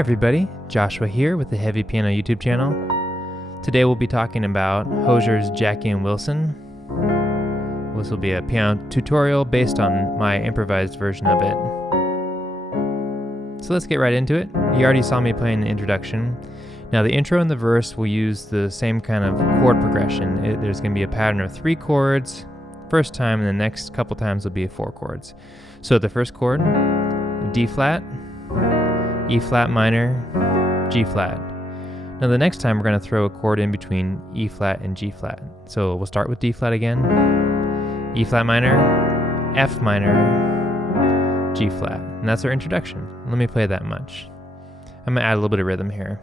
everybody, Joshua here with the Heavy Piano YouTube channel. Today we'll be talking about Hozier's Jackie and Wilson. This will be a piano tutorial based on my improvised version of it. So let's get right into it. You already saw me playing the introduction. Now the intro and the verse will use the same kind of chord progression. There's going to be a pattern of 3 chords first time, and the next couple times will be 4 chords. So the first chord, D flat, E flat minor, G flat. Now the next time we're going to throw a chord in between E flat and G flat. So we'll start with D flat again, E flat minor, F minor, G flat. And that's our introduction. Let me play that much. I'm going to add a little bit of rhythm here.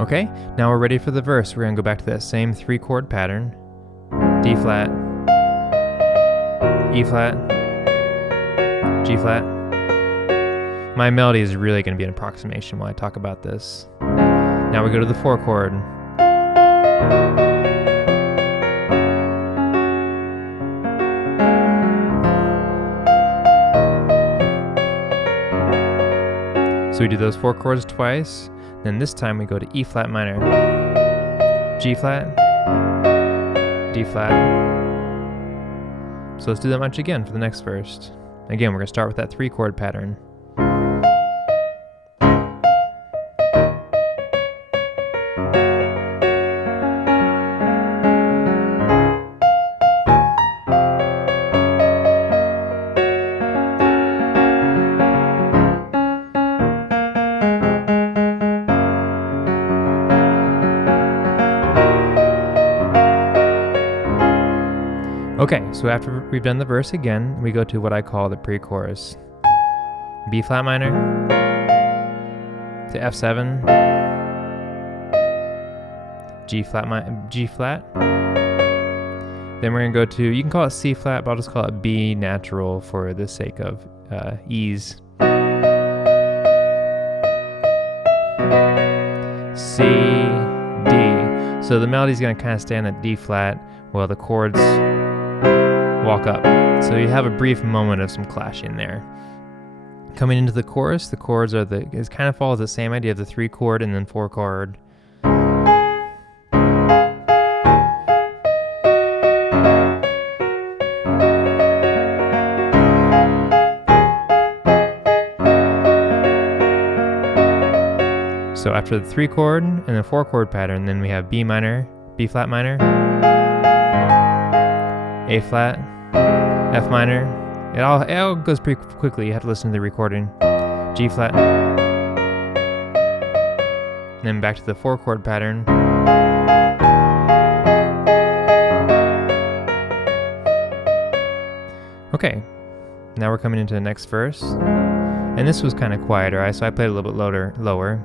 Okay, now we're ready for the verse. We're going to go back to that same 3-chord pattern. D flat, E flat, G flat. My melody is really going to be an approximation while I talk about this. Now we go to the 4-chord. So we do those 4 chords twice. Then this time we go to E flat minor, G flat, D flat. So let's do that much again for the next verse. Again, we're going to start with that 3-chord pattern. Okay, so after we've done the verse again, we go to what I call the pre-chorus. B flat minor to F7, G flat. Then we're gonna go to, you can call it C flat, but I'll just call it B natural for the sake of ease. C, D. So the melody's gonna kind of stay on that D flat while the chords walk up. So you have a brief moment of some clashing there. Coming into the chorus, the chords are it kind of follows the same idea of the 3-chord and then 4-chord. So after the 3-chord and the 4-chord pattern, then we have B minor, B flat minor, A flat, F minor. It all goes pretty quickly. You have to listen to the recording. G flat. And then back to the 4-chord pattern. Okay, now we're coming into the next verse. And this was kind of quieter, so I played a little bit lower.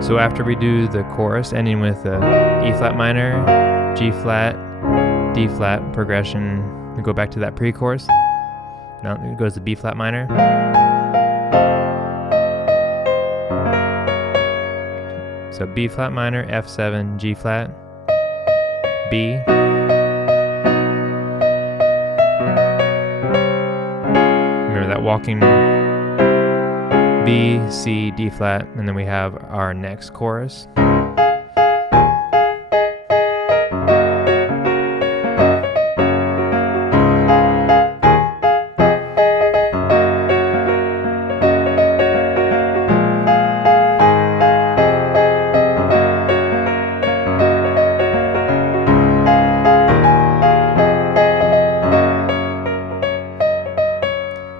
So after we do the chorus, ending with E flat minor, G flat, D flat progression, we go back to that pre-chorus. Now it goes to B flat minor. So B flat minor, F7, G flat, B. Remember that walking B, C, D flat, and then we have our next chorus.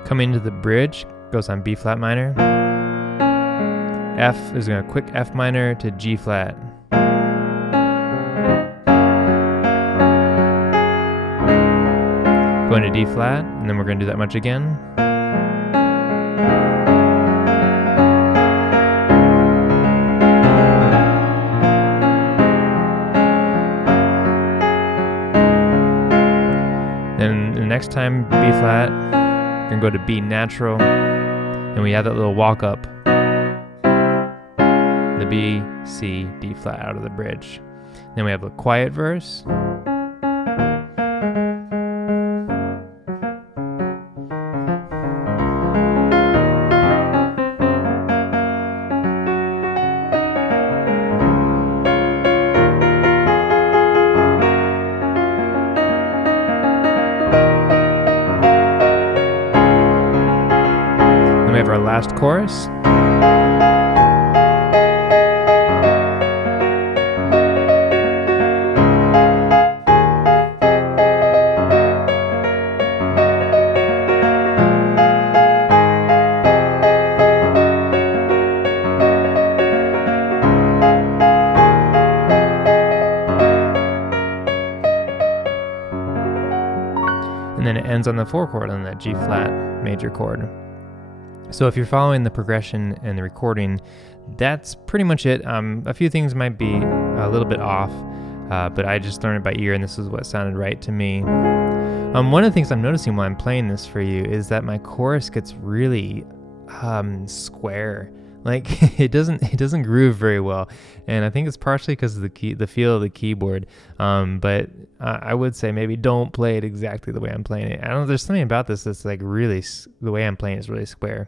Coming into the bridge, goes on B flat minor. F is going to quick F minor to G flat. Going to D flat, and then we're going to do that much again. next time B flat, we're gonna go to B natural, and we have that little walk up, the B, C, D flat out of the bridge. Then we have a quiet verse. Then we have our last chorus. And then it ends on the 4 chord on that G flat major chord. So if you're following the progression and the recording, that's pretty much it. A few things might be a little bit off, but I just learned it by ear, and this is what sounded right to me. One of the things I'm noticing while I'm playing this for you is that my chorus gets really square. Like it doesn't groove very well, and I think it's partially because of the feel of the keyboard. But I would say maybe don't play it exactly the way I'm playing it. I don't know. There's something about this that's like really the way I'm playing is really square.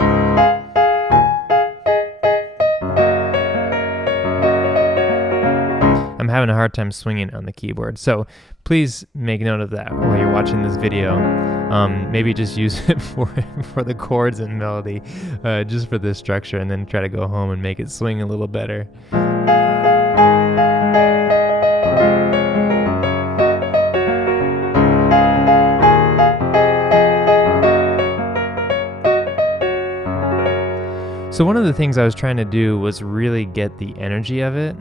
I'm having a hard time swinging on the keyboard, so please make note of that while you're watching this video. Maybe just use it for the chords and melody, just for this structure, and then try to go home and make it swing a little better. So one of the things I was trying to do was really get the energy of it.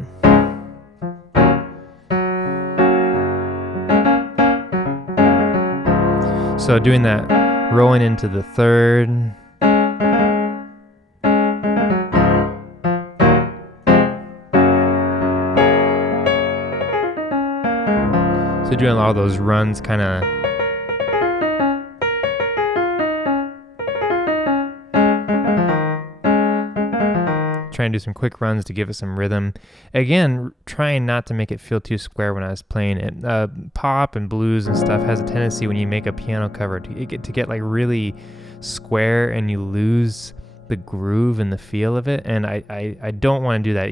So doing that, rolling into the 3rd. So doing all those runs, kind of trying to do some quick runs to give it some rhythm. Again, trying not to make it feel too square when I was playing it. Pop and blues and stuff has a tendency when you make a piano cover to get like really square, and you lose the groove and the feel of it. And I don't want to do that.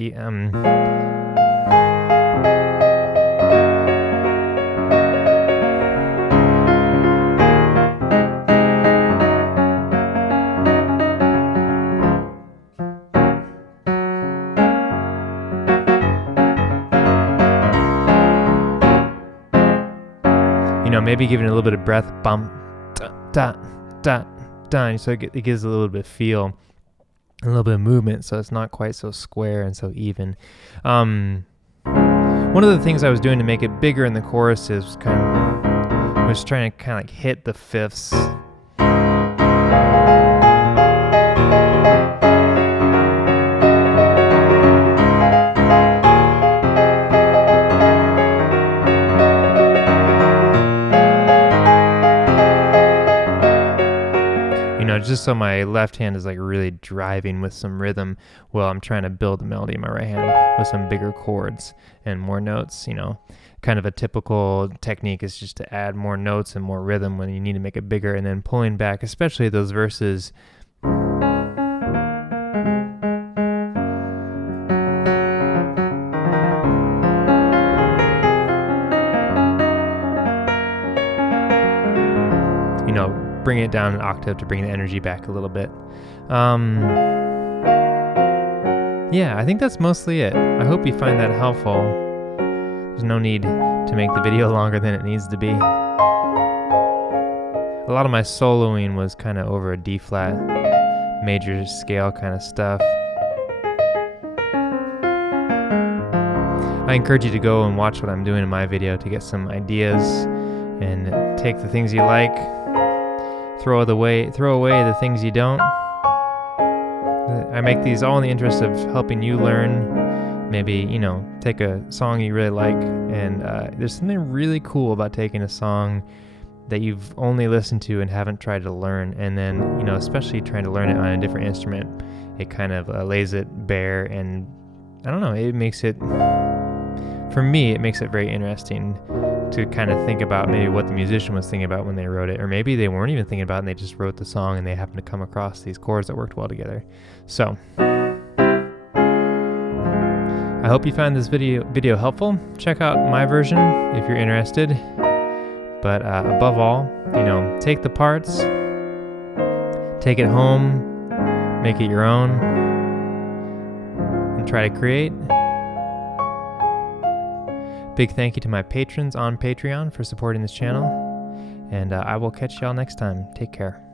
Maybe giving it a little bit of breath, bump, da, da, da, da, so it gives a little bit of feel, a little bit of movement, so it's not quite so square and so even. One of the things I was doing to make it bigger in the chorus was trying to kind of like hit the fifths. Just so my left hand is like really driving with some rhythm while I'm trying to build the melody in my right hand with some bigger chords and more notes. Kind of a typical technique is just to add more notes and more rhythm when you need to make it bigger, and then pulling back, especially those verses. Bring it down an octave to bring the energy back a little bit. Yeah, I think that's mostly it. I hope you find that helpful. There's no need to make the video longer than it needs to be. A lot of my soloing was kind of over a D flat major scale kind of stuff. I encourage you to go and watch what I'm doing in my video to get some ideas and take the things you like, throw away the things you don't. I make these all in the interest of helping you learn. Maybe, take a song you really like, and there's something really cool about taking a song that you've only listened to and haven't tried to learn. And then, you know, especially trying to learn it on a different instrument, it kind of lays it bare, and I don't know, it makes it, for me, it makes it very interesting to kind of think about maybe what the musician was thinking about when they wrote it, or maybe they weren't even thinking about it and they just wrote the song and they happened to come across these chords that worked well together. So I hope you found this video helpful. Check out my version if you're interested. But above all, you know, take the parts, take it home, make it your own, and try to create. Big thank you to my patrons on Patreon for supporting this channel, and I will catch y'all next time. Take care.